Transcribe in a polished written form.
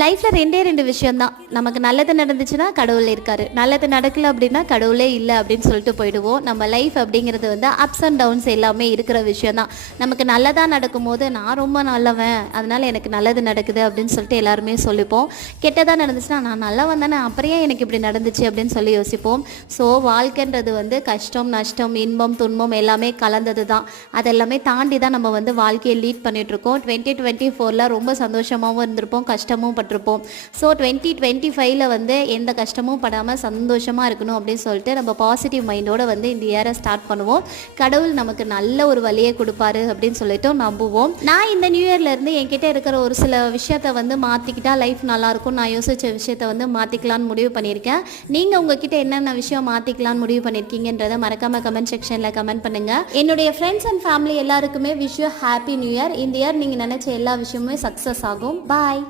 லைஃப்பில் ரெண்டே ரெண்டு விஷயந்தான். நமக்கு நல்லது நடந்துச்சுன்னா கடவுள் இருக்காரு, நல்லது நடக்கல அப்படின்னா கடவுளே இல்லை அப்படின்னு சொல்லிட்டு போயிடுவோம். நம்ம லைஃப் அப்படிங்கிறது வந்து அப்ஸ் அண்ட் டவுன்ஸ் எல்லாமே இருக்கிற விஷயந்தான். நமக்கு நல்லதாக நடக்கும்போது நான் ரொம்ப நல்லவன், அதனால் எனக்கு நல்லது நடக்குது அப்படின்னு சொல்லிட்டு எல்லாருமே சொல்லிப்போம். கெட்டதாக நடந்துச்சுன்னா நான் நல்லவன் தானே, அப்புறம் ஏன் எனக்கு இப்படி நடந்துச்சு அப்படின்னு சொல்லி யோசிப்போம். ஸோ வாழ்க்கைன்றது வந்து கஷ்டம் நஷ்டம் இன்பம் துன்பம் எல்லாமே கலந்தது தான். அதெல்லாமே தாண்டி தான் நம்ம வந்து வாழ்க்கையை லீட் பண்ணிகிட்ருக்கோம். 2024 ரொம்ப சந்தோஷமாகவும் இருந்திருப்போம், கஷ்டமும் பட்டிருப்போம். ஸோ 2025 வந்து எந்த கஷ்டமும் படாமல் சந்தோஷமாக இருக்கணும் அப்படின்னு சொல்லிட்டு நம்ம பாசிட்டிவ் மைண்டோடு வந்து இந்த இயரை ஸ்டார்ட் பண்ணுவோம். கடவுள் நமக்கு நல்ல ஒரு வழியை கொடுப்பாரு அப்படின்னு சொல்லிட்டு நம்புவோம். நான் இந்த நியூ இயர்லேருந்து என்கிட்ட இருக்கிற ஒரு சில விஷயத்தை வந்து மாற்றிக்கிட்டால் லைஃப் நல்லாயிருக்கும், நான் யோசித்த விஷயத்தை வந்து மாற்றிக்கலான்னு முடிவு பண்ணியிருக்கேன். நீங்கள் உங்ககிட்ட என்னென்ன விஷயம் மாற்றிக்கலான்னு முடிவு பண்ணியிருக்கீங்கன்றதை மறக்காமல் கமெண்ட் செக்ஷனில் கமெண்ட் பண்ணுங்கள். என்னுடைய ஃப்ரெண்ட்ஸ் அண்ட் ஃபேமிலி எல்லாருக்குமே wish you happy new year. இந்த இயர் நீங்கள் நினச்ச எல்லா விஷயமுமே சக்ஸஸ் ஆகும். பாய்.